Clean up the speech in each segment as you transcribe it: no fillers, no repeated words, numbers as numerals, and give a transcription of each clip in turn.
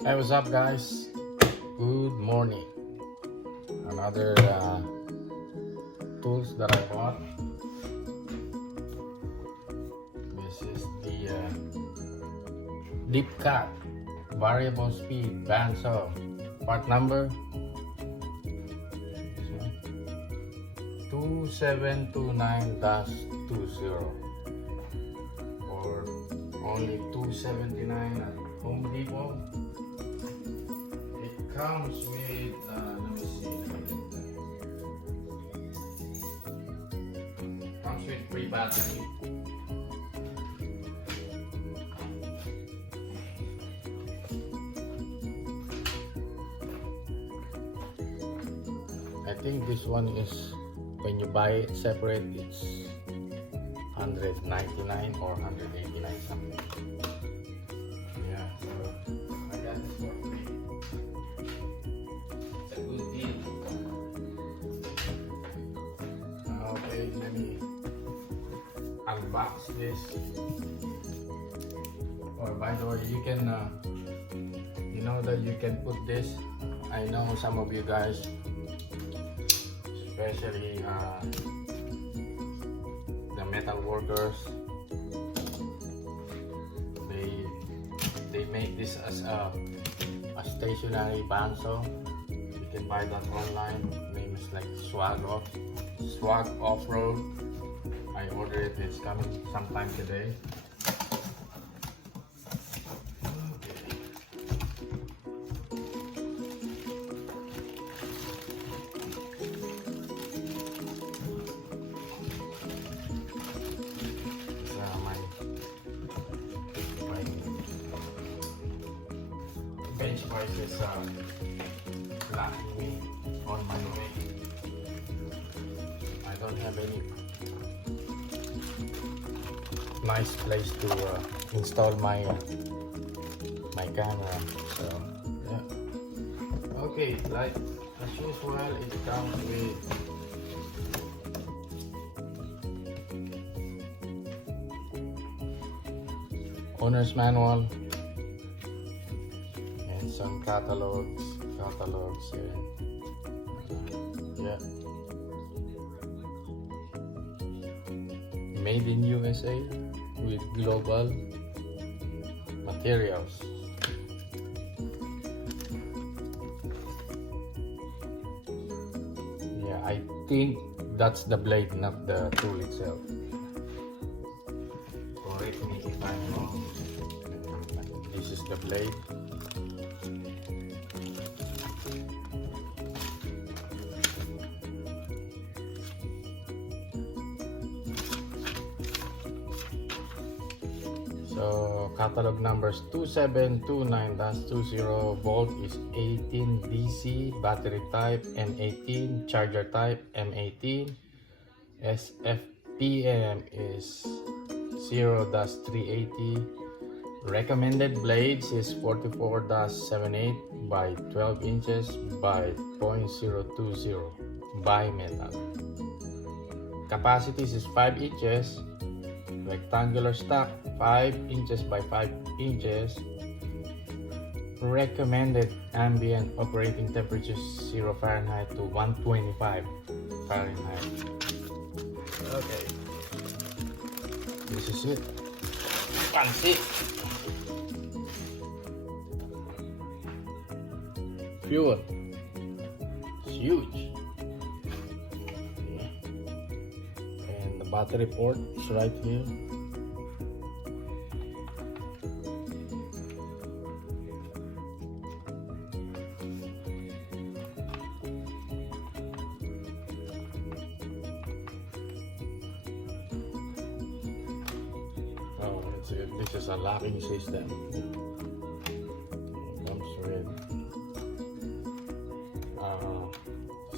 Hey, what's up, guys? Good morning. Another tools that I bought. This is the deep cut variable speed bandsaw. Part number 2729-20, or only $279 at Home Depot. It comes with let me see. Comes with free battery. I think this one is, when you buy it separate, it's $199 or $189 something. Yeah, so I got this for free. It's a good deal. Okay, let me unbox this. Or by the way, you can you know that you can put this. I know some of you guys, especially the metal workers, they make this as a stationary bandsaw. You can buy that online. Name is like Swag Off-Road. I ordered it. It's coming sometime today. Bench price is lacking me on my way. I don't have any nice place to install my camera, so yeah. Okay, like as usual, it comes with owner's manual, some catalogs here. Yeah, made in USA with global materials. Yeah, I think that's the blade, not the tool itself. Correct me if I'm wrong. This is the blade. So catalog numbers 2729-20, volt is 18, DC, battery type M18, charger type M18, SFPM is 0-380, recommended blades is 44-78 by 12 inches by 0.020 bimetal. Capacities is 5 inches, rectangular stock 5 inches by 5 inches. Recommended ambient operating temperature 0 Fahrenheit to 125 Fahrenheit. Okay, this is it. Fancy. Fuel. It's huge. And the battery port is right here. Oh, this is a locking system. It comes with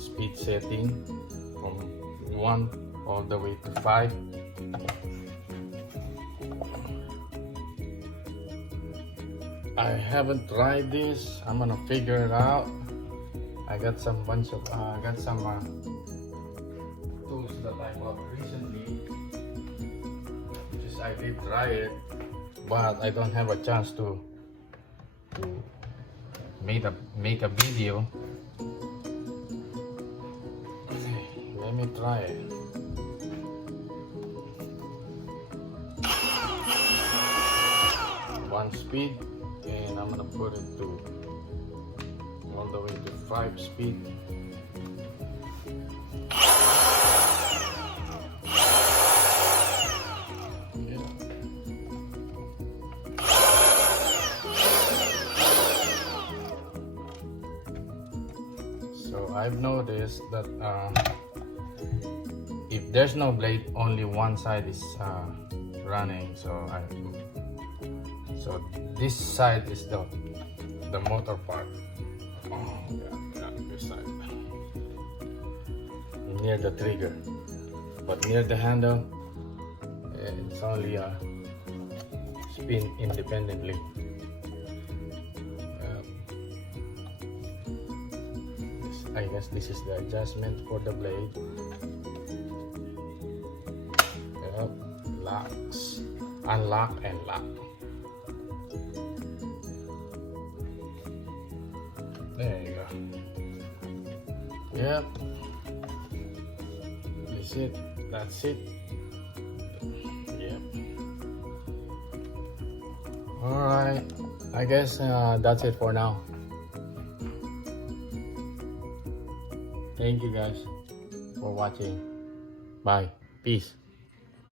speed setting from 1 all the way to 5. I haven't tried this. I'm gonna figure it out. I got some tools that I bought recently. I did try it, but I don't have a chance to make a video. Okay, let me try it. One speed, and I'm gonna put it to all the way to 5 speed. So I've noticed that if there's no blade, only one side is running. So this side is the motor part. Oh, yeah, this side near the trigger, but near the handle, it's only spin independently. I guess this is the adjustment for the blade. Yep. Locks, unlock and lock. There you go. Yep. That's it. That's it. Yep. Alright. I guess that's it for now. Thank you guys for watching. Bye. Peace.